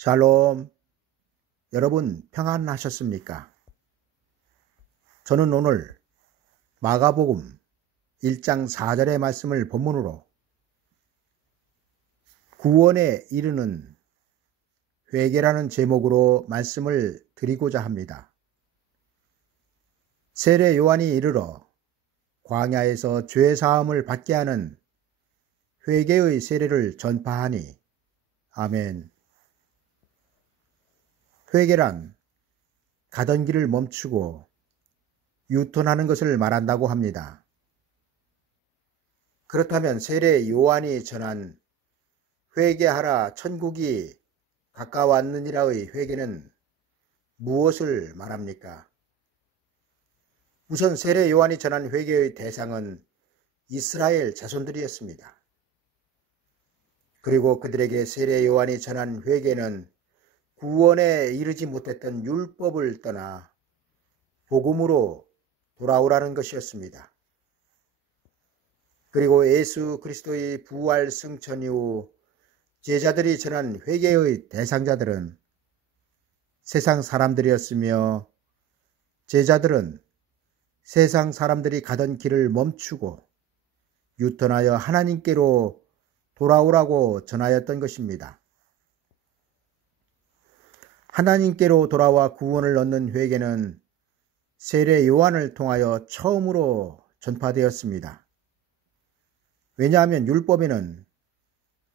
샬롬. 여러분 평안하셨습니까? 저는 오늘 마가복음 1장 4절의 말씀을 본문으로 구원에 이르는 회개라는 제목으로 말씀을 드리고자 합니다. 세례 요한이 이르러 광야에서 죄 사함을 받게 하는 회개의 세례를 전파하니 아멘. 회개란 가던 길을 멈추고 유턴하는 것을 말한다고 합니다. 그렇다면 세례 요한이 전한 회개하라 천국이 가까웠느니라의 회개는 무엇을 말합니까? 우선 세례 요한이 전한 회개의 대상은 이스라엘 자손들이었습니다. 그리고 그들에게 세례 요한이 전한 회개는 구원에 이르지 못했던 율법을 떠나 복음으로 돌아오라는 것이었습니다. 그리고 예수 그리스도의 부활 승천 이후 제자들이 전한 회개의 대상자들은 세상 사람들이었으며 제자들은 세상 사람들이 가던 길을 멈추고 유턴하여 하나님께로 돌아오라고 전하였던 것입니다. 하나님께로 돌아와 구원을 얻는 회개는 세례 요한을 통하여 처음으로 전파되었습니다. 왜냐하면 율법에는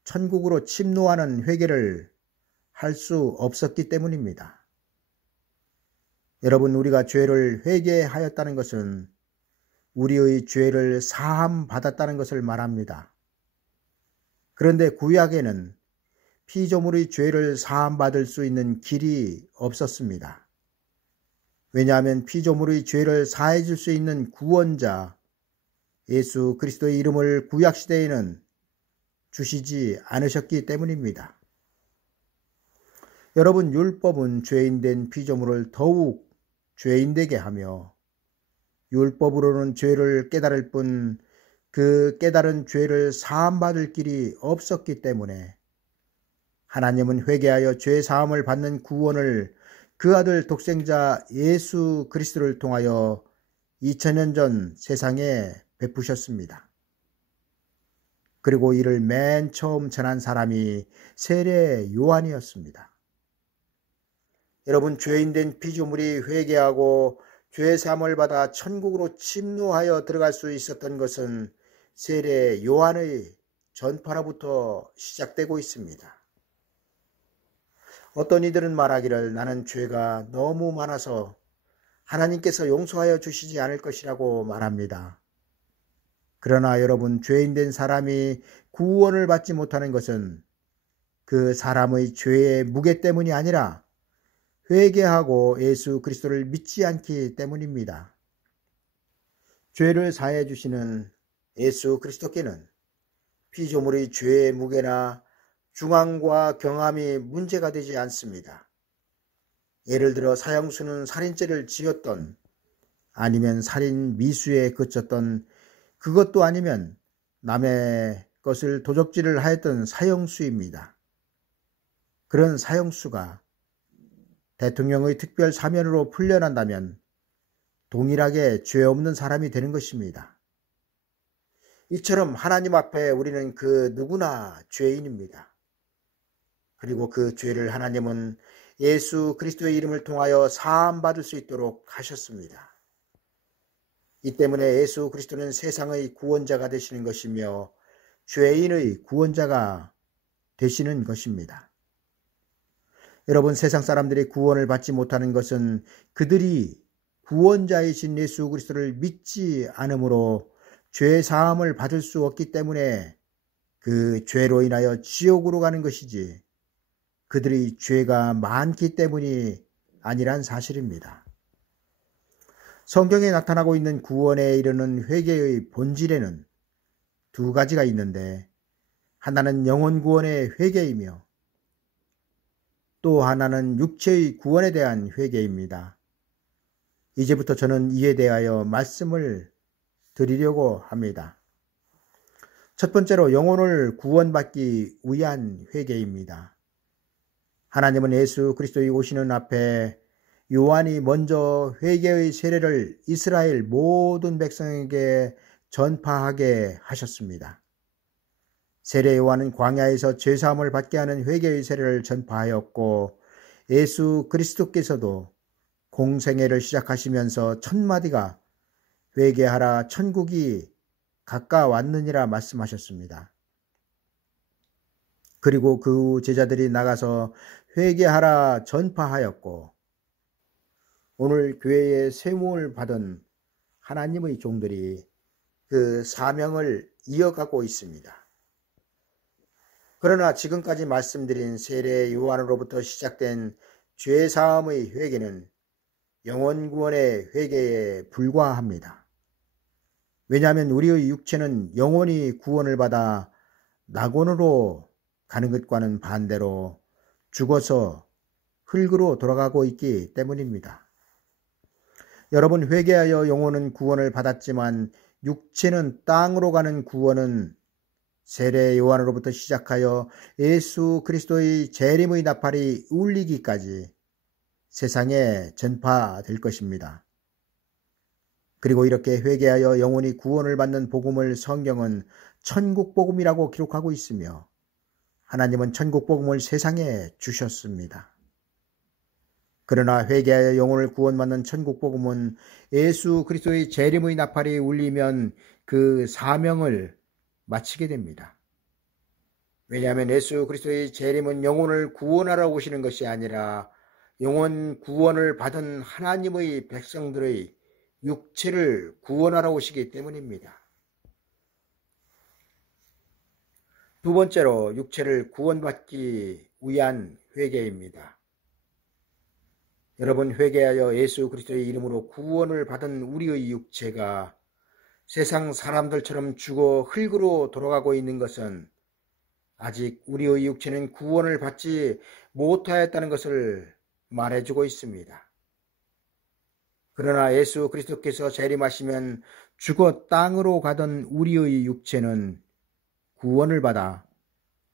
천국으로 침노하는 회개를 할 수 없었기 때문입니다. 여러분, 우리가 죄를 회개하였다는 것은 우리의 죄를 사함 받았다는 것을 말합니다. 그런데 구약에는 피조물의 죄를 사함받을 수 있는 길이 없었습니다. 왜냐하면 피조물의 죄를 사해 줄 수 있는 구원자 예수 그리스도의 이름을 구약시대에는 주시지 않으셨기 때문입니다. 여러분, 율법은 죄인된 피조물을 더욱 죄인되게 하며 율법으로는 죄를 깨달을 뿐 그 깨달은 죄를 사함받을 길이 없었기 때문에 하나님은 회개하여 죄 사함을 받는 구원을 그 아들 독생자 예수 그리스도를 통하여 2000년 전 세상에 베푸셨습니다. 그리고 이를 맨 처음 전한 사람이 세례 요한이었습니다. 여러분, 죄인된 피조물이 회개하고 죄 사함을 받아 천국으로 침노하여 들어갈 수 있었던 것은 세례 요한의 전파로부터 시작되고 있습니다. 어떤 이들은 말하기를 나는 죄가 너무 많아서 하나님께서 용서하여 주시지 않을 것이라고 말합니다. 그러나 여러분, 죄인된 사람이 구원을 받지 못하는 것은 그 사람의 죄의 무게 때문이 아니라 회개하고 예수 그리스도를 믿지 않기 때문입니다. 죄를 사해 주시는 예수 그리스도께는 피조물의 죄의 무게나 중함과 경함이 문제가 되지 않습니다. 예를 들어 사형수는 살인죄를 지었던 아니면 살인 미수에 그쳤던 그것도 아니면 남의 것을 도적질을 하였던 사형수입니다. 그런 사형수가 대통령의 특별 사면으로 풀려난다면 동일하게 죄 없는 사람이 되는 것입니다. 이처럼 하나님 앞에 우리는 그 누구나 죄인입니다. 그리고 그 죄를 하나님은 예수 그리스도의 이름을 통하여 사함받을 수 있도록 하셨습니다. 이 때문에 예수 그리스도는 세상의 구원자가 되시는 것이며 죄인의 구원자가 되시는 것입니다. 여러분, 세상 사람들이 구원을 받지 못하는 것은 그들이 구원자이신 예수 그리스도를 믿지 않으므로 죄 사함을 받을 수 없기 때문에 그 죄로 인하여 지옥으로 가는 것이지 그들의 죄가 많기 때문이 아니란 사실입니다. 성경에 나타나고 있는 구원에 이르는 회개의 본질에는 두 가지가 있는데 하나는 영혼 구원의 회개이며 또 하나는 육체의 구원에 대한 회개입니다. 이제부터 저는 이에 대하여 말씀을 드리려고 합니다. 첫 번째로 영혼을 구원받기 위한 회개입니다. 하나님은 예수 그리스도의 오시는 앞에 요한이 먼저 회개의 세례를 이스라엘 모든 백성에게 전파하게 하셨습니다. 세례 요한은 광야에서 죄사함을 받게 하는 회개의 세례를 전파하였고, 예수 그리스도께서도 공생애를 시작하시면서 첫 마디가 회개하라 천국이 가까웠느니라 말씀하셨습니다. 그리고 그 후 제자들이 나가서 회개하라 전파하였고, 오늘 교회에 세움을 받은 하나님의 종들이 그 사명을 이어가고 있습니다. 그러나 지금까지 말씀드린 세례 요한으로부터 시작된 죄사함의 회개는 영혼구원의 회개에 불과합니다. 왜냐하면 우리의 육체는 영원히 구원을 받아 낙원으로 가는 것과는 반대로 죽어서 흙으로 돌아가고 있기 때문입니다. 여러분, 회개하여 영혼은 구원을 받았지만 육체는 땅으로 가는 구원은 세례 요한으로부터 시작하여 예수 그리스도의 재림의 나팔이 울리기까지 세상에 전파될 것입니다. 그리고 이렇게 회개하여 영혼이 구원을 받는 복음을 성경은 천국복음이라고 기록하고 있으며, 하나님은 천국복음을 세상에 주셨습니다. 그러나 회개하여 영혼을 구원받는 천국복음은 예수 그리스도의 재림의 나팔이 울리면 그 사명을 마치게 됩니다. 왜냐하면 예수 그리스도의 재림은 영혼을 구원하러 오시는 것이 아니라 영혼 구원을 받은 하나님의 백성들의 육체를 구원하러 오시기 때문입니다. 두 번째로 육체를 구원받기 위한 회개입니다. 여러분, 회개하여 예수 그리스도의 이름으로 구원을 받은 우리의 육체가 세상 사람들처럼 죽어 흙으로 돌아가고 있는 것은 아직 우리의 육체는 구원을 받지 못하였다는 것을 말해주고 있습니다. 그러나 예수 그리스도께서 재림하시면 죽어 땅으로 가던 우리의 육체는 구원을 받아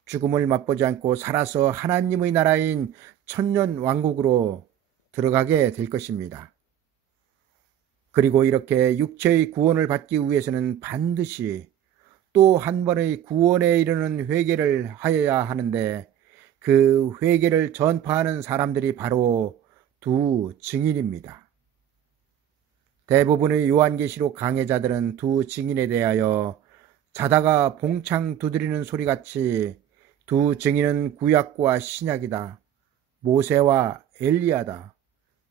죽음을 맛보지 않고 살아서 하나님의 나라인 천년 왕국으로 들어가게 될 것입니다. 그리고 이렇게 육체의 구원을 받기 위해서는 반드시 또 한 번의 구원에 이르는 회개를 하여야 하는데, 그 회개를 전파하는 사람들이 바로 두 증인입니다. 대부분의 요한계시록 강해자들은 두 증인에 대하여 자다가 봉창 두드리는 소리같이 두 증인은 구약과 신약이다, 모세와 엘리야다,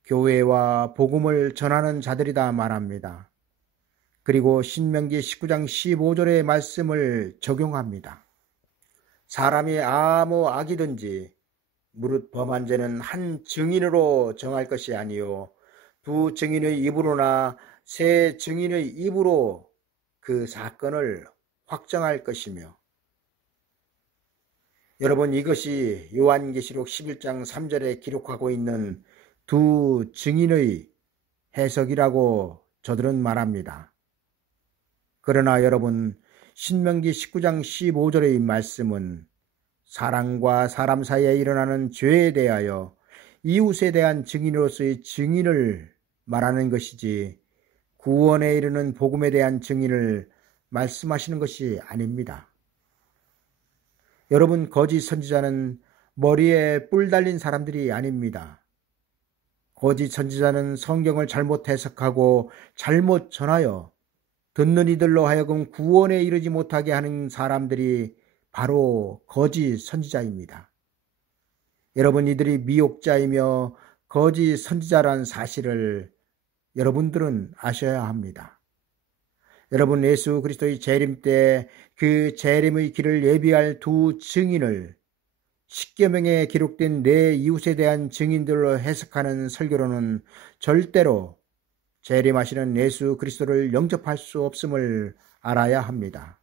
교회와 복음을 전하는 자들이다 말합니다. 그리고 신명기 19장 15절의 말씀을 적용합니다. 사람이 아무 악이든지 무릇 범한 죄는 한 증인으로 정할 것이 아니요 두 증인의 입으로나 세 증인의 입으로 그 사건을 확정할 것이며, 여러분, 이것이 요한계시록 11장 3절에 기록하고 있는 두 증인의 해석이라고 저들은 말합니다. 그러나 여러분, 신명기 19장 15절의 말씀은 사람과 사람 사이에 일어나는 죄에 대하여 이웃에 대한 증인으로서의 증인을 말하는 것이지 구원에 이르는 복음에 대한 증인을 말씀하시는 것이 아닙니다. 여러분, 거짓 선지자는 머리에 뿔 달린 사람들이 아닙니다. 거짓 선지자는 성경을 잘못 해석하고 잘못 전하여 듣는 이들로 하여금 구원에 이르지 못하게 하는 사람들이 바로 거짓 선지자입니다. 여러분, 이들이 미혹자이며 거짓 선지자란 사실을 여러분들은 아셔야 합니다. 여러분, 예수 그리스도의 재림 때 그 재림의 길을 예비할 두 증인을 십계명에 기록된 내 이웃에 대한 증인들로 해석하는 설교로는 절대로 재림하시는 예수 그리스도를 영접할 수 없음을 알아야 합니다.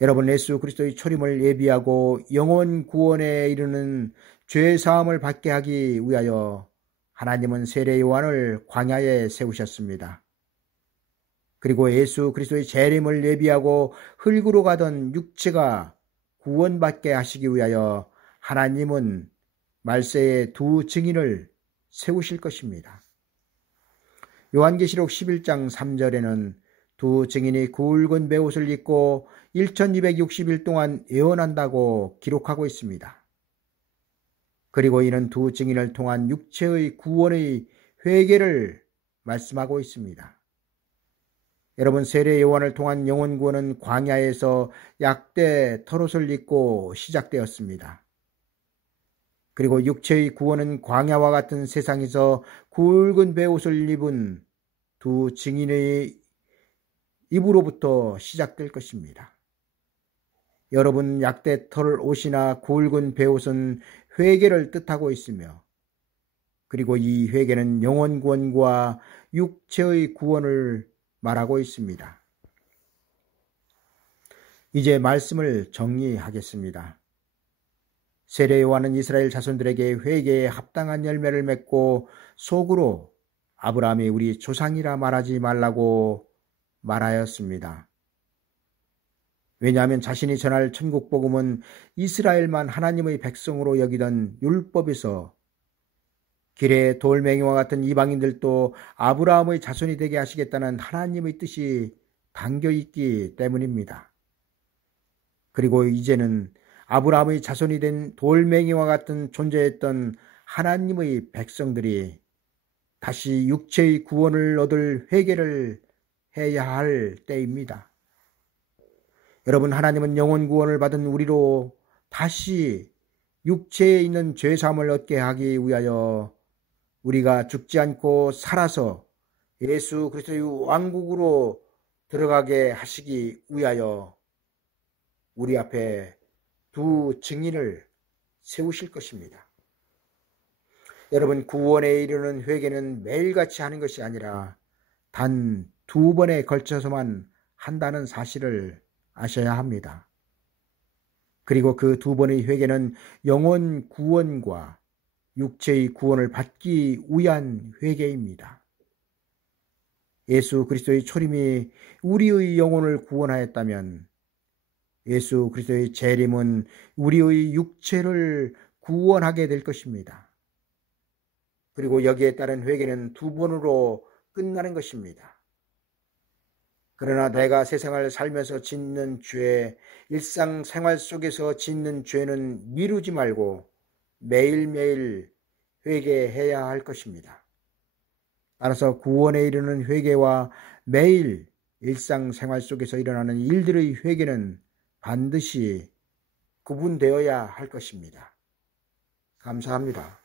여러분, 예수 그리스도의 초림을 예비하고 영원 구원에 이르는 죄 사함을 받게 하기 위하여 하나님은 세례 요한을 광야에 세우셨습니다. 그리고 예수 그리스도의 재림을 예비하고 흙으로 가던 육체가 구원받게 하시기 위하여 하나님은 말세에 두 증인을 세우실 것입니다. 요한계시록 11장 3절에는 두 증인이 굵은 베옷을 입고 1260일 동안 예언한다고 기록하고 있습니다. 그리고 이는 두 증인을 통한 육체의 구원의 회개를 말씀하고 있습니다. 여러분, 세례 요한을 통한 영혼 구원은 광야에서 약대 털옷을 입고 시작되었습니다. 그리고 육체의 구원은 광야와 같은 세상에서 굵은 베옷을 입은 두 증인의 입으로부터 시작될 것입니다. 여러분, 약대 털 옷이나 굵은 베옷은 회개를 뜻하고 있으며, 그리고 이 회개는 영혼 구원과 육체의 구원을 말하고 있습니다. 이제 말씀을 정리하겠습니다. 세례 요한은 이스라엘 자손들에게 회개에 합당한 열매를 맺고 속으로 아브라함이 우리 조상이라 말하지 말라고 말하였습니다. 왜냐하면 자신이 전할 천국 복음은 이스라엘만 하나님의 백성으로 여기던 율법에서 길에 돌멩이와 같은 이방인들도 아브라함의 자손이 되게 하시겠다는 하나님의 뜻이 담겨 있기 때문입니다. 그리고 이제는 아브라함의 자손이 된 돌멩이와 같은 존재했던 하나님의 백성들이 다시 육체의 구원을 얻을 회개를 해야 할 때입니다. 여러분, 하나님은 영혼 구원을 받은 우리로 다시 육체에 있는 죄사함을 얻게 하기 위하여 우리가 죽지 않고 살아서 예수 그리스도의 왕국으로 들어가게 하시기 위하여 우리 앞에 두 증인을 세우실 것입니다. 여러분, 구원에 이르는 회개는 매일같이 하는 것이 아니라 단 2번에 걸쳐서만 한다는 사실을 아셔야 합니다. 그리고 그 2번의 회개는 영혼 구원과 육체의 구원을 받기 위한 회개입니다. 예수 그리스도의 초림이 우리의 영혼을 구원하였다면 예수 그리스도의 재림은 우리의 육체를 구원하게 될 것입니다. 그리고 여기에 따른 회개는 2번으로 끝나는 것입니다. 그러나 내가 세상을 살면서 짓는 죄, 일상생활 속에서 짓는 죄는 미루지 말고 매일매일 회개해야 할 것입니다. 따라서 구원에 이르는 회개와 매일 일상생활 속에서 일어나는 일들의 회개는 반드시 구분되어야 할 것입니다. 감사합니다.